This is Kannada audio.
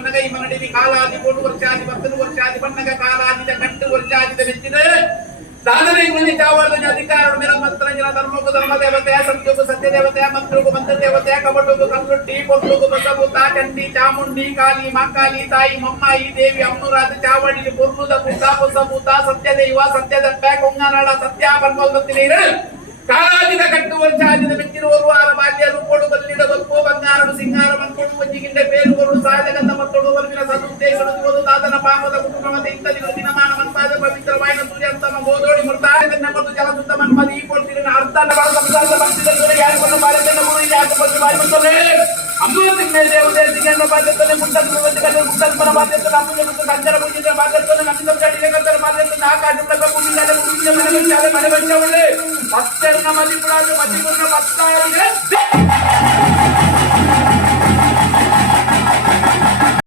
ಮನಡಿವಿ ಕಾಲಾದಿ 3 ವರ್ಷಾದಿ 10 ವರ್ಷಾದಿ ಬಣ್ಣಗ ಕಾಲಾದಿದ ಕಂಟು ವರ್ಷಾದಿದ ವೆಚ್ಚಿದೆ ಸಾಧನೆ ಗುಣಿ ಚಾವರ್ಧನೆ ಅಧಿಕಾರ ಮೇರ ಮಂತ್ರಂಜನ ಧರ್ಮೋಗ ಧರ್ಮ ದೇವತೆಯ ಸತ್ಯೋಗ ಸತ್ಯ ದೇವತೆಯ ಮಂತ್ರೋಗ ಮಂತ್ರ ದೇವತೆಯ ಕಬಟೋಗ ಕಂಗುಟ್ಟಿ ಕೊಟ್ಟೋಗ ಬಸಬೂತ ಚಂಡಿ ಚಾಮುಂಡಿ ಕಾಳಿ ಮಾಕಾಳಿ ತಾಯಿ ಮಮ್ಮಾಯಿ ದೇವಿ ಅಮ್ಮನೂರಾದ ಚಾವಡಿ ಪುರ್ಮುದ ಪೂತ ಬಸಬೂತ ಸತ್ಯ ದೈವ ಸತ್ಯದಪ್ಪ ಕೊಂಗನಾಳ ಸತ್ಯ ಬರ್ಮೋಗತ್ತಿನ ಕಾಲಾದಿದ ಕಟ್ಟು ವರ್ಷಾದಿದ ಮೆಚ್ಚಿರುವರು ಆರ ಬಾಲ್ಯರು ಕೋಡು ಬಲ್ಲಿದ ಬಲ್ಪು ಬಂಗಾರಡು ಸಿಂಗಾರ ಮಂಕೋಡು ಮಂಜಿಗಿಂದ ಬೇರುಗಳು ಸಾಯದಗಂಧ ಮತ್ತೊಡು ಬಲ್ವಿನ ಸದುದ್ದೇಶಗಳು ತಾತನ ಪಾಪದ ಕುಟುಂಬದ ಇಂಥದಿಗಳು ದಿನಮಾನ ಮನ್ಪಾದ ಪವಿತ್ರವಾಯಿನ ಸೂರ್ಯಂತಮ ಗೋದೋಡಿ ಮೃತಾಯದನ್ನ ಮತ್ತು ಜಲಸುತ್ತ ಮನ್ಮದ ಈ ಕೊಡ್ತಿರಿನ ಅರ್ಥ ಯಾರು ಬಾಲಕನ ಗುರು ಯಾಕೆ ಬಂದು ಬಾರಿ ಬಂದಲೇ ಅಮೃತಿನ ದೇವತೆಯನ್ನು ಬಾಧ್ಯತೆ ಮುಟ್ಟಲ್ಪನ ಬಾಧ್ಯತೆ ಅಮ್ಮನ ಮತ್ತು ಸಂಚಾರ ಪೂಜಿತ ಬಾಧ್ಯತೆ ನಮ್ಮಿಂದ ಕಡಿಲೆಗಂತರ ಬಾಧ್ಯತೆ ಆಕಾಶ ಪೂಜಿತ ಮನೆ ಬಂದವಳೆ ಭಕ್ತರನ್ನ ಮದಿಪುರಾದ ಮದಿಪುರ ಭಕ್ತಾರೇ